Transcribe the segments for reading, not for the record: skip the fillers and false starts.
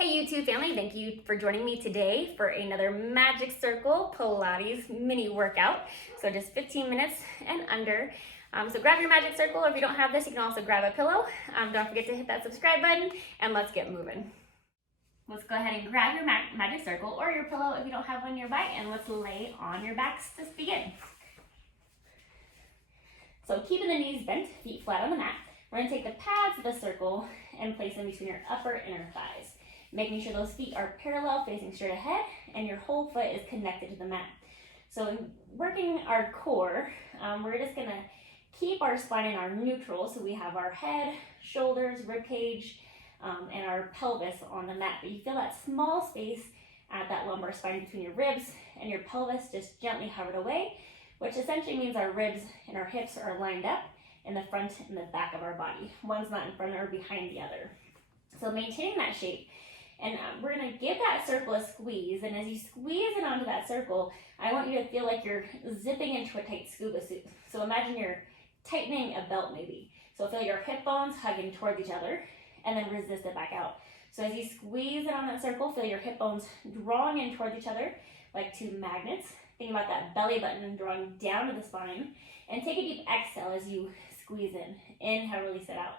Hey YouTube family, thank you for joining me today for another Magic Circle Pilates mini workout. So just 15 minutes and under. So grab your Magic Circle, or if you don't have this, you can also grab a pillow. Don't forget to hit that subscribe button and let's get moving. Let's go ahead and grab your Magic Circle or your pillow if you don't have one nearby, and let's lay on your backs to begin. So keeping the knees bent, feet flat on the mat, we're gonna take the pads of the circle and place them between your upper and inner thighs, making sure those feet are parallel, facing straight ahead, and your whole foot is connected to the mat. So in working our core, we're just gonna keep our spine in our neutral, so we have our head, shoulders, rib cage, and our pelvis on the mat. But you feel that small space at that lumbar spine between your ribs and your pelvis just gently hovered away, which essentially means our ribs and our hips are lined up in the front and the back of our body. One's not in front or behind the other. So maintaining that shape. And we're gonna give that circle a squeeze, and as you squeeze it onto that circle, I want you to feel like you're zipping into a tight scuba suit. So imagine you're tightening a belt maybe. So feel your hip bones hugging towards each other, and then resist it back out. So as you squeeze it on that circle, feel your hip bones drawing in towards each other like two magnets. Think about that belly button drawing down to the spine, and take a deep exhale as you squeeze in. Inhale, release it out.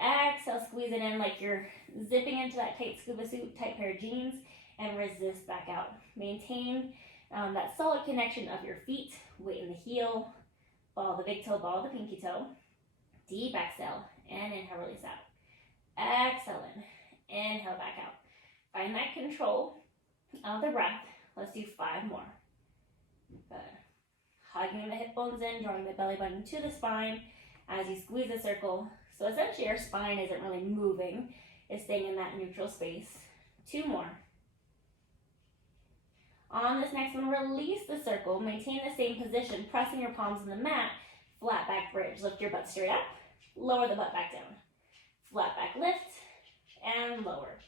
Exhale, squeeze it in like you're zipping into that tight scuba suit, tight pair of jeans, and resist back out. Maintain that solid connection of your feet, weight in the heel, ball the big toe, ball the pinky toe. Deep exhale, and inhale, release out. Exhale in, inhale back out. Find that control of the breath. Let's do 5 more. Good. Hugging the hip bones in, drawing the belly button to the spine as you squeeze the circle. So essentially our spine isn't really moving, it's staying in that neutral space. 2 more. On this next one, release the circle, maintain the same position, pressing your palms in the mat, flat back bridge. Lift your butt straight up, lower the butt back down. Flat back lift, and lower.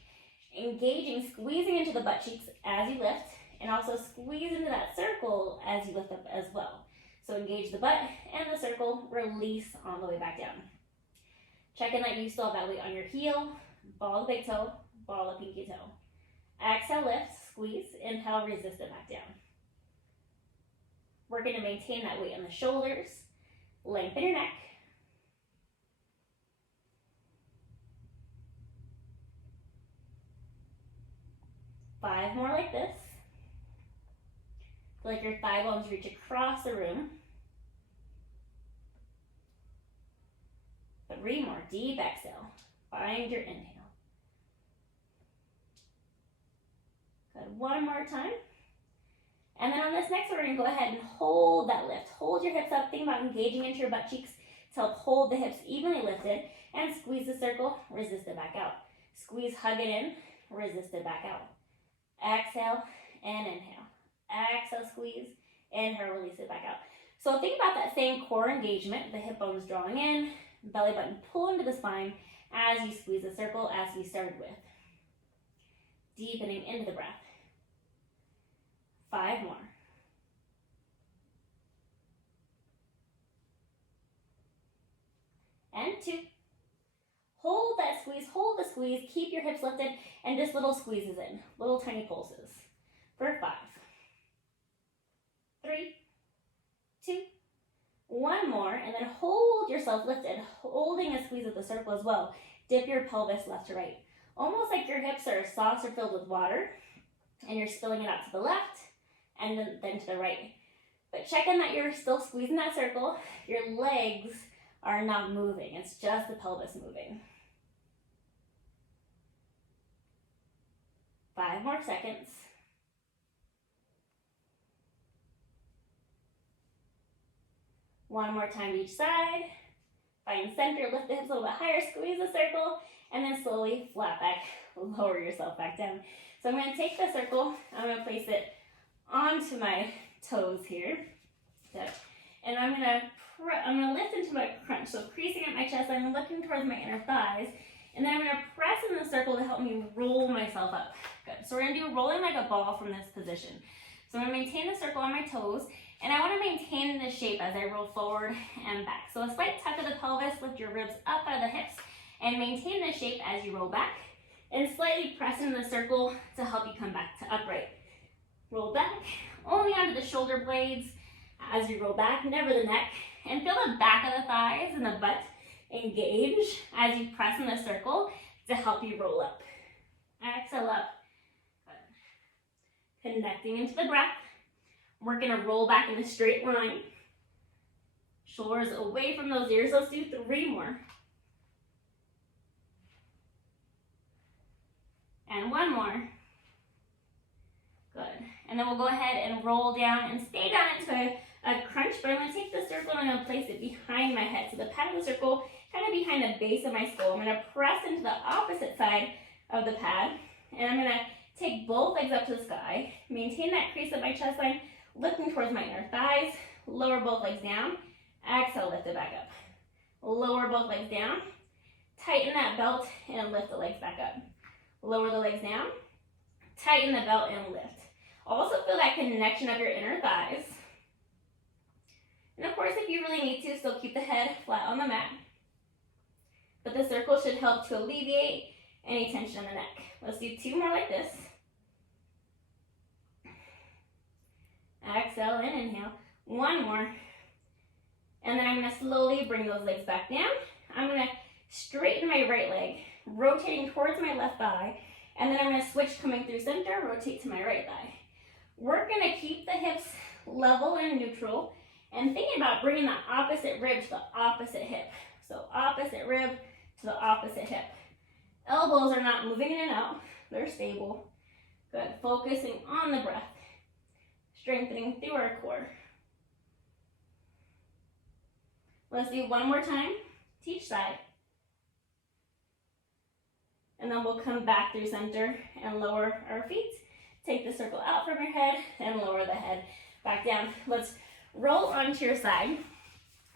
Engaging, squeezing into the butt cheeks as you lift, and also squeeze into that circle as you lift up as well. So engage the butt and the circle, release on the way back down. Check in that you still have that weight on your heel, ball the big toe, ball the pinky toe. Exhale, lift, squeeze, inhale, resist it back down. Working to maintain that weight on the shoulders, lengthen your neck. Five more like this. Feel like your thigh bones reach across the room. 3 more, deep exhale. Find your inhale. Good, 1 more time. And then on this next one, we're gonna go ahead and hold that lift. Hold your hips up, think about engaging into your butt cheeks to help hold the hips evenly lifted, and squeeze the circle, resist it back out. Squeeze, hug it in, resist it back out. Exhale and inhale. Exhale, squeeze, inhale, release it back out. So think about that same core engagement, the hip bones drawing in, belly button pulling to the spine as you squeeze the circle as we started with. Deepening into the breath. 5 more. And 2. Hold that squeeze, hold the squeeze, keep your hips lifted, and just little squeezes in, little tiny pulses. For 5. 3, 2, 1 more, and then hold yourself lifted, holding a squeeze of the circle as well. Dip your pelvis left to right. Almost like your hips are saucer filled with water, and you're spilling it out to the left, and then to the right. But check in that you're still squeezing that circle. Your legs are not moving, it's just the pelvis moving. 5 more seconds. One more time to each side. Find center, lift the hips a little bit higher, squeeze the circle, and then slowly flat back, lower yourself back down. So I'm gonna take the circle, I'm gonna place it onto my toes here. And I'm gonna lift into my crunch. So creasing at my chest, I'm looking towards my inner thighs. And then I'm gonna press in the circle to help me roll myself up. Good, so we're gonna do rolling like a ball from this position. So I'm gonna maintain the circle on my toes, and I wanna maintain this shape as I roll forward and back. So a slight tuck of the pelvis, lift your ribs up out of the hips, and maintain this shape as you roll back. and slightly press into the circle to help you come back to upright. Roll back, only onto the shoulder blades as you roll back, never the neck, and feel the back of the thighs and the butt engage as you press in the circle to help you roll up. Exhale up. Good. Connecting into the breath. We're gonna roll back in a straight line. Shoulders away from those ears. Let's do 3 more. And 1 more. Good. And then we'll go ahead and roll down and stay down into a crunch, but I'm going to take the circle and I'm going to place it behind my head. So the pad of the circle kind of behind the base of my skull. I'm going to press into the opposite side of the pad, and I'm going to take both legs up to the sky, maintain that crease of my chest line, looking towards my inner thighs, lower both legs down, exhale, lift it back up. Lower both legs down, tighten that belt and lift the legs back up. Lower the legs down, tighten the belt and lift. Also feel that connection of your inner thighs. And of course, if you really need to, still keep the head flat on the mat. But the circle should help to alleviate any tension in the neck. Let's do 2 more like this. Exhale and inhale. 1 more. And then I'm going to slowly bring those legs back down. I'm going to straighten my right leg, rotating towards my left thigh. And then I'm going to switch coming through center, rotate to my right thigh. We're going to keep the hips level and neutral, and thinking about bringing the opposite rib to the opposite hip. So opposite rib to the opposite hip. Elbows are not moving in and out. They're stable. Good. Focusing on the breath. Strengthening through our core. Let's do 1 more time to each side. And then we'll come back through center and lower our feet. Take the circle out from your head and lower the head back down. Let's roll onto your side.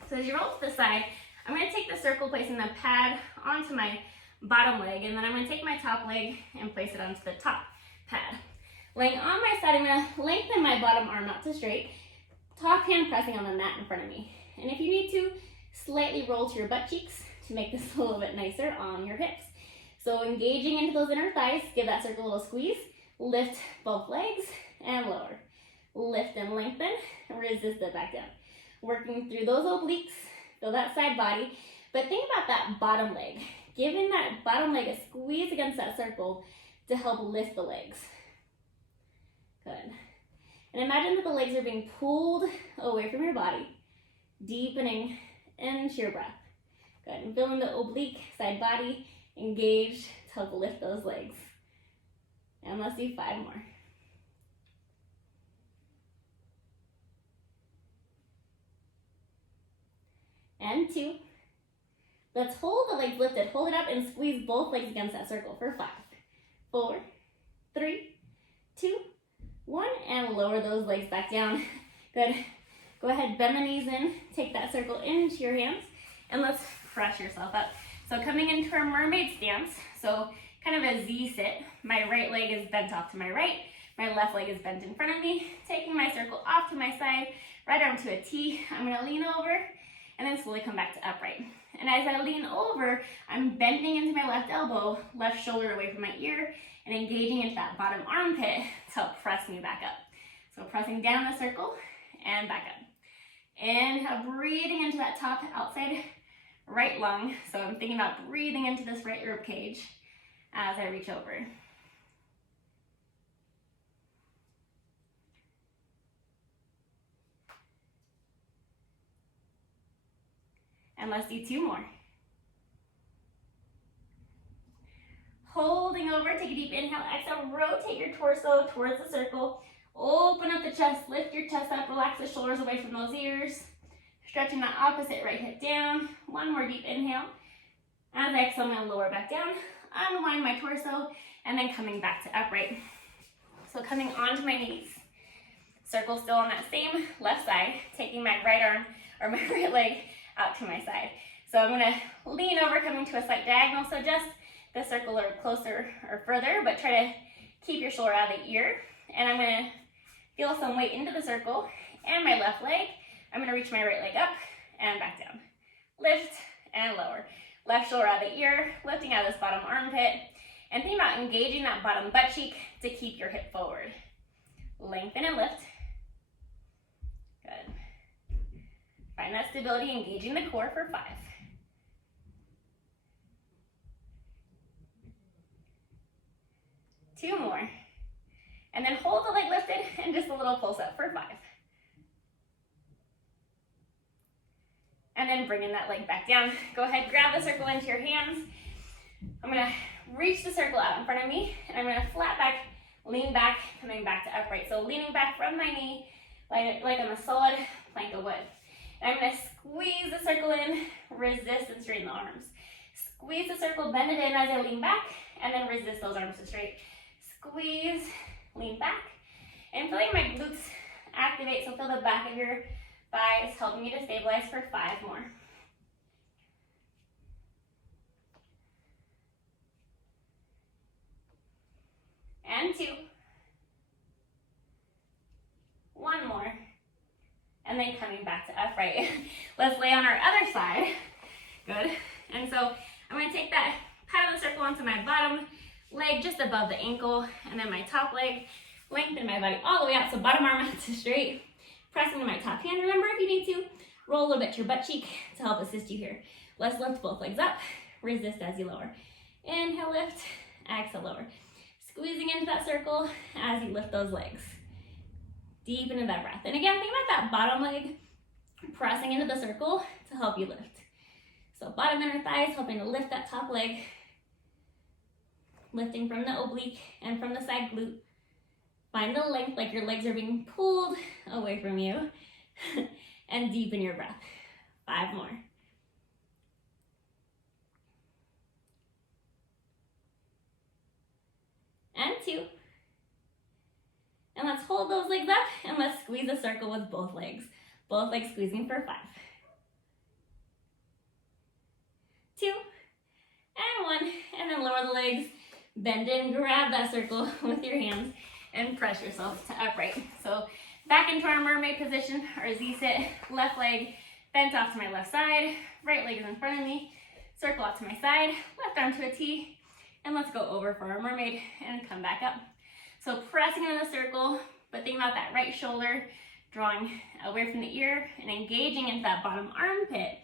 So as you roll to the side, I'm going to take the circle, placing the pad onto my bottom leg, and then I'm going to take my top leg and place it onto the top pad. Laying on my side, I'm going to lengthen my bottom arm out to straight, top hand pressing on the mat in front of me. And if you need to, slightly roll to your butt cheeks to make this a little bit nicer on your hips. So engaging into those inner thighs, give that circle a little squeeze, lift both legs and lower. Lift and lengthen, resist it back down. Working through those obliques, feel that side body, but think about that bottom leg. Giving that bottom leg a squeeze against that circle to help lift the legs. Good. And imagine that the legs are being pulled away from your body, deepening into your breath. Good. And feeling the oblique side body engaged to help lift those legs. And let's do 5 more. And 2. Let's hold the legs lifted. Hold it up and squeeze both legs against that circle for 5, 4, 3, 2, 1. And lower those legs back down. Good. Go ahead, bend the knees in. Take that circle into your hands. And let's press yourself up. So coming into our mermaid stance. So kind of a Z sit. My right leg is bent off to my right. My left leg is bent in front of me. Taking my circle off to my side. Right arm to a T. I'm going to lean over and then slowly come back to upright. And as I lean over, I'm bending into my left elbow, left shoulder away from my ear, and engaging into that bottom armpit to help press me back up. So pressing down the circle and back up. Inhale, breathing into that top outside right lung. So I'm thinking about breathing into this right rib cage as I reach over. And let's do 2 more. Holding over, take a deep inhale, exhale, rotate your torso towards the circle. Open up the chest, lift your chest up, relax the shoulders away from those ears. Stretching that opposite right hip down. 1 more deep inhale. As I exhale, I'm going to lower back down, unwind my torso, and then coming back to upright. So coming onto my knees. Circle still on that same left side, taking my right arm or my right leg out to my side. So I'm going to lean over, coming to a slight diagonal. So just the circle or closer or further, but try to keep your shoulder out of the ear. And I'm going to feel some weight into the circle and my left leg. I'm going to reach my right leg up and back down. Lift and lower. Left shoulder out of the ear, lifting out of this bottom armpit. And think about engaging that bottom butt cheek to keep your hip forward. Lengthen and lift. Good. Find that stability, engaging the core for 5. Two more. And then hold the leg lifted and just a little pulse up for 5. And then bringing that leg back down. Go ahead, grab the circle into your hands. I'm gonna reach the circle out in front of me, and I'm gonna flat back, lean back, coming back to upright. So leaning back from my knee, like I'm a solid plank of wood. And I'm gonna squeeze the circle in, resist and straighten the arms. Squeeze the circle, bend it in as I lean back, and then resist those arms to straight. Squeeze, lean back, and feeling my glutes activate, so feel the back of your thighs helping me to stabilize for 5 more. And 2. 1 more. And then coming back to upright. Let's lay on our other side. Good. And so I'm going to take that pad of the circle onto my bottom leg just above the ankle, and then my top leg, lengthen my body all the way out, so bottom arm out to straight. Press into my top hand. Remember, if you need to, roll a little bit to your butt cheek to help assist you here. Let's lift both legs up. Resist as you lower. Inhale, lift. Exhale, lower. Squeezing into that circle as you lift those legs. Deep into that breath. And again, think about that bottom leg pressing into the circle to help you lift. So bottom inner thighs helping to lift that top leg. Lifting from the oblique and from the side glute. Find the length like your legs are being pulled away from you. And deepen your breath. 5 more. And 2. And let's hold those legs up and let's squeeze a circle with both legs. Both legs squeezing for 5. 2. And 1. And then lower the legs. Bend in, grab that circle with your hands, and press yourself to upright. So back into our mermaid position, or Z-sit, left leg bent off to my left side, right leg is in front of me, circle out to my side, left arm to a T, and let's go over for our mermaid and come back up. So pressing in the circle, but think about that right shoulder, drawing away from the ear and engaging into that bottom armpit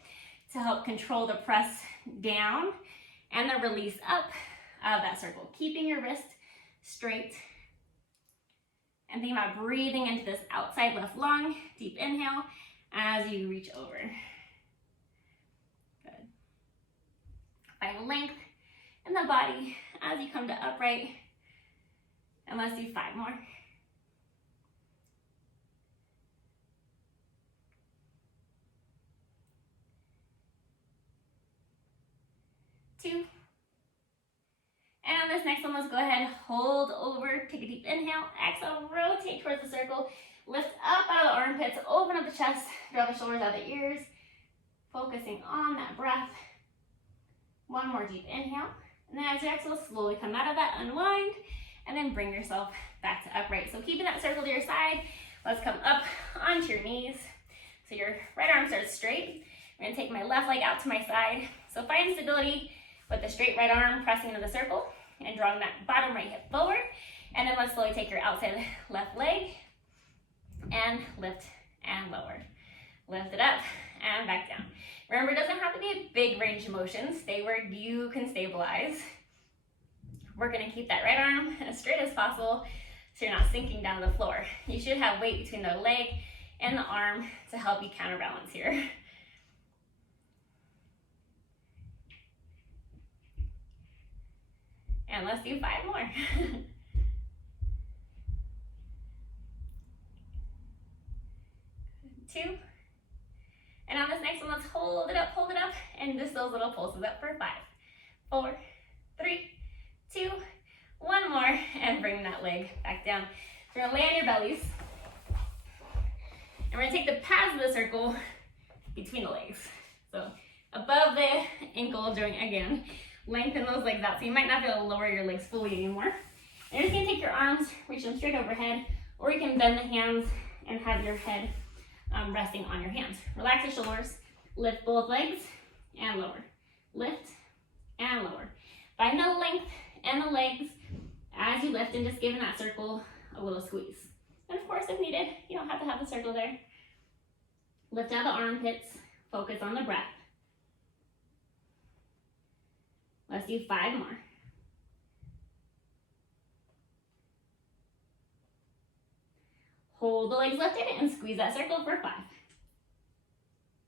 to help control the press down and the release up of that circle, keeping your wrist straight. And think about breathing into this outside left lung, deep inhale as you reach over. Good. Find length in the body as you come to upright. And let's do 5 more. 2. And on this next one, let's go ahead, hold over, take a deep inhale, exhale, rotate towards the circle, lift up out of the armpits, open up the chest, draw the shoulders out of the ears, focusing on that breath. 1 more deep inhale, and then as you exhale, slowly come out of that, unwind, and then bring yourself back to upright. So keeping that circle to your side, let's come up onto your knees. So your right arm starts straight. I'm gonna take my left leg out to my side. So find stability with the straight right arm pressing into the circle and drawing that bottom right hip forward. And then let's slowly take your outside left leg and lift and lower. Lift it up and back down. Remember, it doesn't have to be a big range of motion. Stay where you can stabilize. We're gonna keep that right arm as straight as possible so you're not sinking down to the floor. You should have weight between the leg and the arm to help you counterbalance here. And let's do 5 more. 2. And on this next one, let's hold it up, and just those little pulses up for 5, 4, 3, 2, 1 more, and bring that leg back down. So you're gonna lay on your bellies. And we're gonna take the pads of the circle between the legs. So above the ankle joint again. Lengthen those legs out, so you might not be able to lower your legs fully anymore. And you're just gonna take your arms, reach them straight overhead, or you can bend the hands and have your head resting on your hands. Relax the shoulders, lift both legs, and lower. Lift, and lower. Find the length and the legs as you lift, and just giving that circle a little squeeze. And of course, if needed, you don't have to have the circle there. Lift out the armpits, focus on the breath. Let's do 5 more. Hold the legs lifted and squeeze that circle for 5.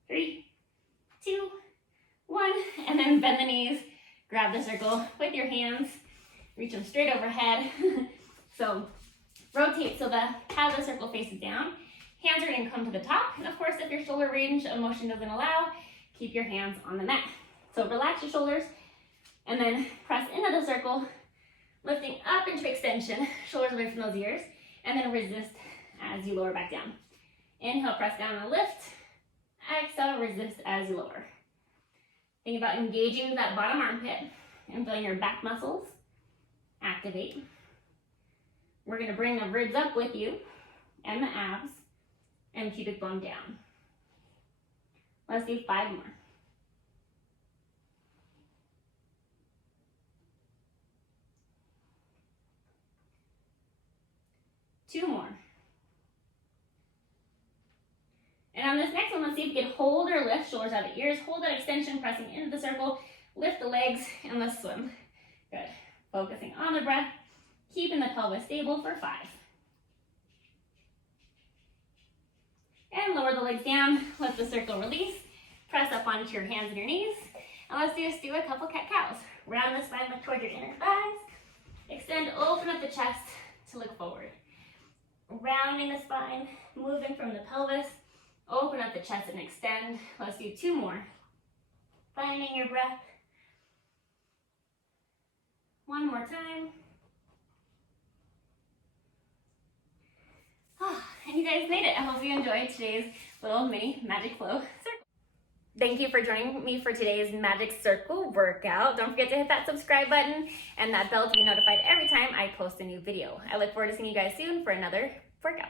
3, 2, 1, and then bend the knees, grab the circle with your hands, reach them straight overhead. So rotate so the head of the circle faces down. Hands are gonna come to the top, and of course, if your shoulder range of motion doesn't allow, keep your hands on the mat. So relax your shoulders, and then press into the circle, lifting up into extension, shoulders away from those ears, and then resist as you lower back down. Inhale, press down and lift. Exhale, resist as you lower. Think about engaging that bottom armpit and feeling your back muscles activate. We're gonna bring the ribs up with you and the abs and pubic bone down. Let's do 5 more. 2 more. And on this next one, let's see if you can hold or lift, shoulders out of the ears, hold that extension, pressing into the circle, lift the legs, and let's swim. Good. Focusing on the breath, keeping the pelvis stable for 5. And lower the legs down, let the circle release, press up onto your hands and your knees, and let's just do a couple cat-cows. Round the spine, look toward your inner thighs, extend, open up the chest to look forward. Rounding the spine, moving from the pelvis, open up the chest and extend. Let's do 2 more. Finding your breath. 1 more time. And you guys made it. I hope you enjoyed today's little mini magic flow circle. Thank you for joining me for today's magic circle workout. Don't forget to hit that subscribe button and that bell to be notified every time I post a new video. I look forward to seeing you guys soon for another workout.